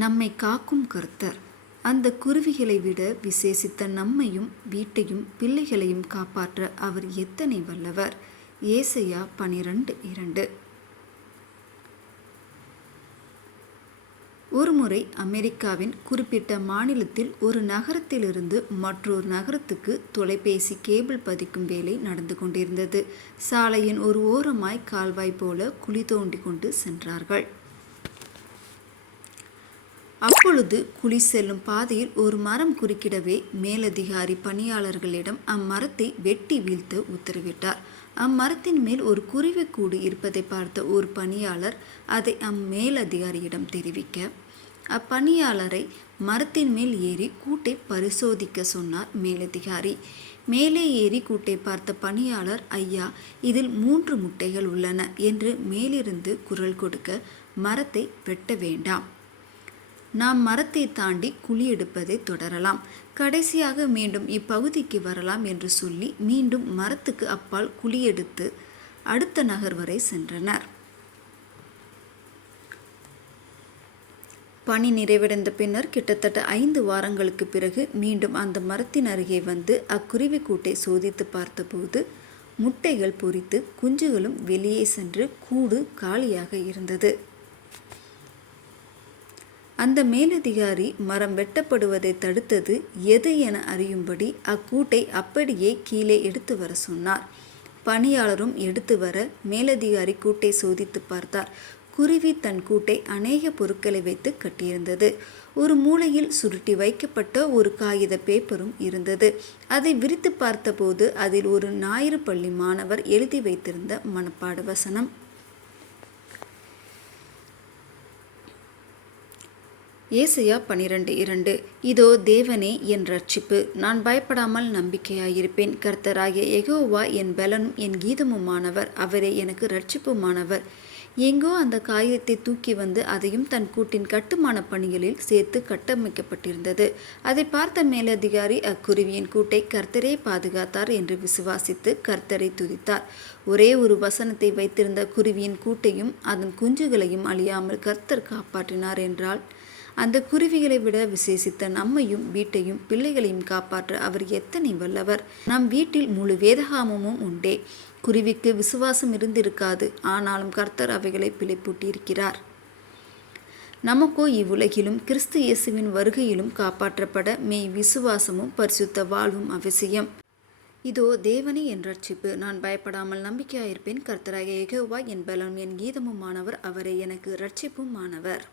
நம்மை காக்கும் கர்த்தர். அந்த குருவிகளை விட விசேஷித்த நம்மையும் வீட்டையும் பிள்ளைகளையும் காப்பாற்ற அவர் எத்தனை வல்லவர். ஏசாயா 12:2. ஒருமுறை அமெரிக்காவின் குறிப்பிட்ட மாநிலத்தில் ஒரு நகரத்திலிருந்து மற்றொரு நகரத்துக்கு தொலைபேசி கேபிள் பதிக்கும் வேலை நடந்து கொண்டிருந்தது. சாலையின் ஒரு ஓரமாய் கால்வாய் போல குழி தோண்டி கொண்டு சென்றார்கள். அப்பொழுது குழி செல்லும் பாதையில் ஒரு மரம் குறுக்கிடவே மேலதிகாரி பணியாளர்களிடம் அம்மரத்தை வெட்டி வீழ்த்த உத்தரவிட்டார். அம்மரத்தின் மேல் ஒரு குருவிக்கூடு இருப்பதை பார்த்த ஒரு பணியாளர் அதை அம்மேலதிகாரியிடம் தெரிவிக்க, அப்பணியாளரை மரத்தின் மேல் ஏறி கூட்டை பரிசோதிக்க சொன்னார் மேலதிகாரி. மேலே ஏறி கூட்டை பார்த்த பணியாளர், ஐயா, இதில் 3 முட்டைகள் உள்ளன என்று மேலிருந்து குரல் கொடுக்க, மரத்தை வெட்ட வேண்டாம், நாம் மரத்தை தாண்டி குழி எடுப்பதை தொடரலாம், கடைசியாக மீண்டும் இப்பகுதிக்கு வரலாம் என்று சொல்லி மீண்டும் மரத்துக்கு அப்பால் குழி எடுத்து அடுத்த நகர் வரை சென்றனர். பணி நிறைவடைந்த பின்னர் கிட்டத்தட்ட 5 வாரங்களுக்கு பிறகு மீண்டும் அந்த மரத்தின் அருகே வந்து அக்குருவி கூட்டை சோதித்து பார்த்தபோது முட்டைகள் பொரித்து குஞ்சுகளும் வெளியே சென்று கூடு காலியாக இருந்தது. அந்த மேலதிகாரி மரம் வெட்டப்படுவதை தடுத்தது எது என அறியும்படி அக்கூட்டை அப்படியே கீழே எடுத்து வர சொன்னார். பணியாளரும் எடுத்து வர மேலதிகாரி கூட்டை சோதித்து பார்த்தார். குருவி தன் கூட்டை அநேக பொருட்களை வைத்து கட்டியிருந்தது. ஒரு மூலையில் சுருட்டி வைக்கப்பட்ட ஒரு காகித பேப்பரும் இருந்தது. அதை விரித்து பார்த்தபோது அதில் ஒரு ஞாயிறு பள்ளி மாணவர் எழுதி வைத்திருந்த மனப்பாட வசனம். ஏசாயா 12:2. இதோ தேவனே என் இரட்சிப்பு, நான் பயப்படாமல் நம்பிக்கையாயிருப்பேன். கர்த்தராகிய யெகோவா என் பலனும் என் கீதமுமானவர், அவரே எனக்கு இரட்சிப்புமானவர். எங்கோ அந்த காகிதத்தை தூக்கி வந்து அதையும் தன் கூட்டின் கட்டுமான பணிகளில் சேர்த்து கட்டமைக்கப்பட்டிருந்தது. அதை பார்த்த மேலதிகாரி அக்குருவியின் கூட்டை கர்த்தரே பாதுகாத்தார் என்று விசுவாசித்து கர்த்தரை துதித்தார். ஒரே ஒரு வசனத்தை வைத்திருந்த குருவியின் கூட்டையும் அதன் குஞ்சுகளையும் அழியாமல் கர்த்தர் காப்பாற்றினார் என்றால், அந்த குருவிகளை விட விசேஷித்த நம்மையும் வீட்டையும் பிள்ளைகளையும் காப்பாற்ற அவர் எத்தனை வல்லவர். நம் வீட்டில் முழு வேதாகமமும் உண்டே. குருவிக்கு விசுவாசம் இருந்திருக்காது, ஆனாலும் கர்த்தர் அவைகளை பிழைப்பூட்டியிருக்கிறார். நமக்கோ இவ்வுலகிலும் கிறிஸ்து இயேசுவின் வருகையிலும் காப்பாற்றப்பட மெய் விசுவாசமும் பரிசுத்த வாழ்வும் அவசியம். இதோ தேவனே என் இரட்சிப்பு, நான் பயப்படாமல் நம்பிக்கையாயிருப்பேன். கர்த்தராகிய யெகோவா என் பலனும் என் கீதமுமானவர், அவரே எனக்கு இரட்சிப்புமானவர்.